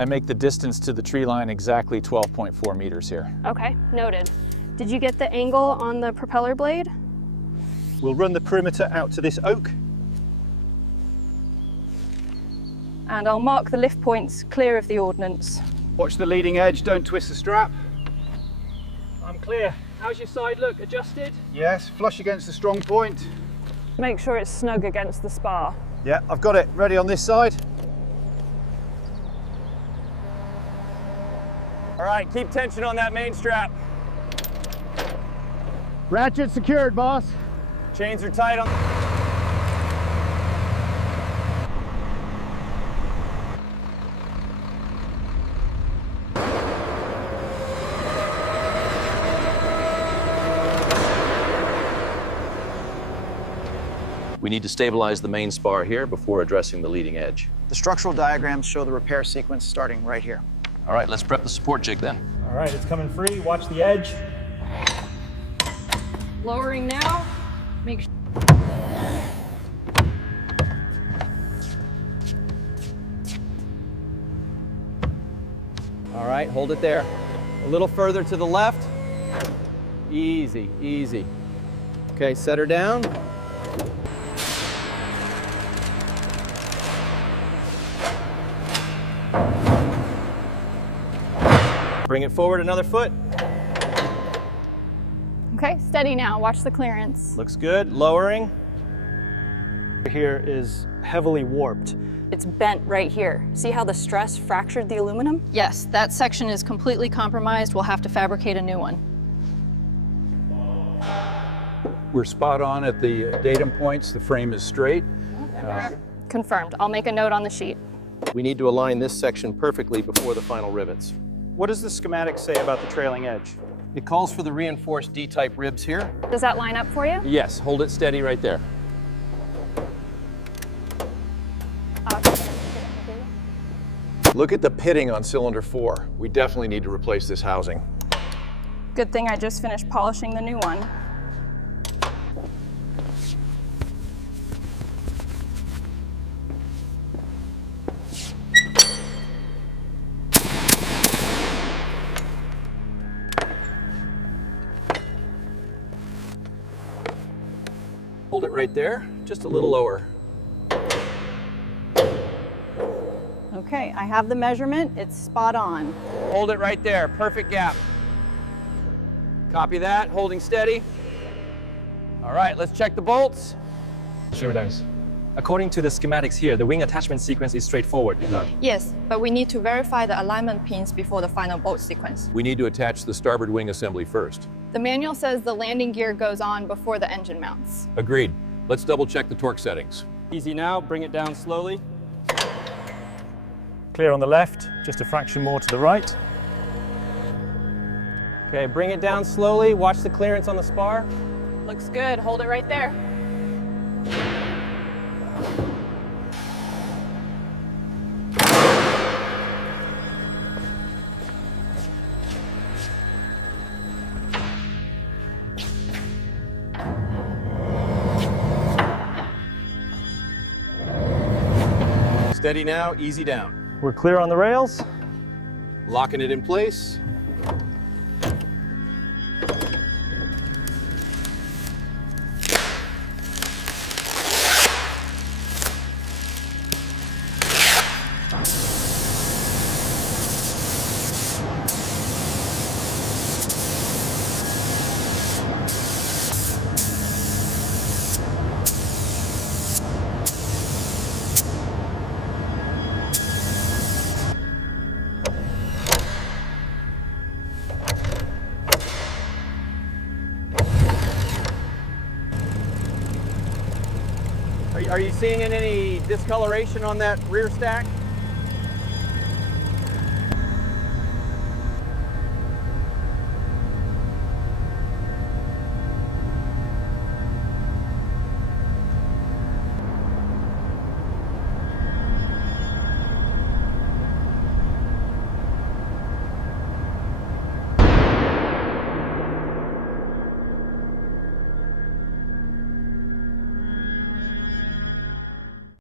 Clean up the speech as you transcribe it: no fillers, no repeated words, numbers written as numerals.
I make the distance to the tree line exactly 12.4 meters here. Okay, noted. Did you get the angle on the propeller blade? We'll run the perimeter out to this oak. And I'll mark the lift points clear of the ordnance. Watch the leading edge, don't twist the strap. I'm clear. How's your side look? Adjusted? Yes, flush against the strong point. Make sure it's snug against the spar. Yeah, I've got it. Ready on this side. All right, keep tension on that main strap. Ratchet secured, boss. Chains are tight on. We need to stabilize the main spar here before addressing the leading edge. The structural diagrams show the repair sequence starting right here. All right, let's prep the support jig then. All right, it's coming free. Watch the edge. Lowering now. Make sure. All right, hold it there. A little further to the left. Easy, easy. Okay, set her down. Bring it forward another foot. Okay, steady now. Watch the clearance. Looks good. Lowering. Here is heavily warped. It's bent right here. See how the stress fractured the aluminum? Yes, that section is completely compromised. We'll have to fabricate a new one. We're spot on at the datum points. The frame is straight. Confirmed. I'll make a note on the sheet. We need to align this section perfectly before the final rivets. What does the schematic say about the trailing edge? It calls for the reinforced D-type ribs here. Does that line up for you? Yes, hold it steady right there. Look at the pitting on cylinder 4. We definitely need to replace this housing. Good thing I just finished polishing the new one. Hold it right there, just a little lower. Okay, I have the measurement. It's spot on. Hold it right there, perfect gap. Copy that, holding steady. All right, let's check the bolts. Sure does. According to the schematics here, the wing attachment sequence is straightforward. Yes, but we need to verify the alignment pins before the final bolt sequence. We need to attach the starboard wing assembly first. The manual says the landing gear goes on before the engine mounts. Agreed. Let's double check the torque settings. Easy now, bring it down slowly. Clear on the left, just a fraction more to the right. Okay, bring it down slowly, watch the clearance on the spar. Looks good. Hold it right there. Steady now, easy down. We're clear on the rails. Locking it in place. Are you seeing any discoloration on that rear stack?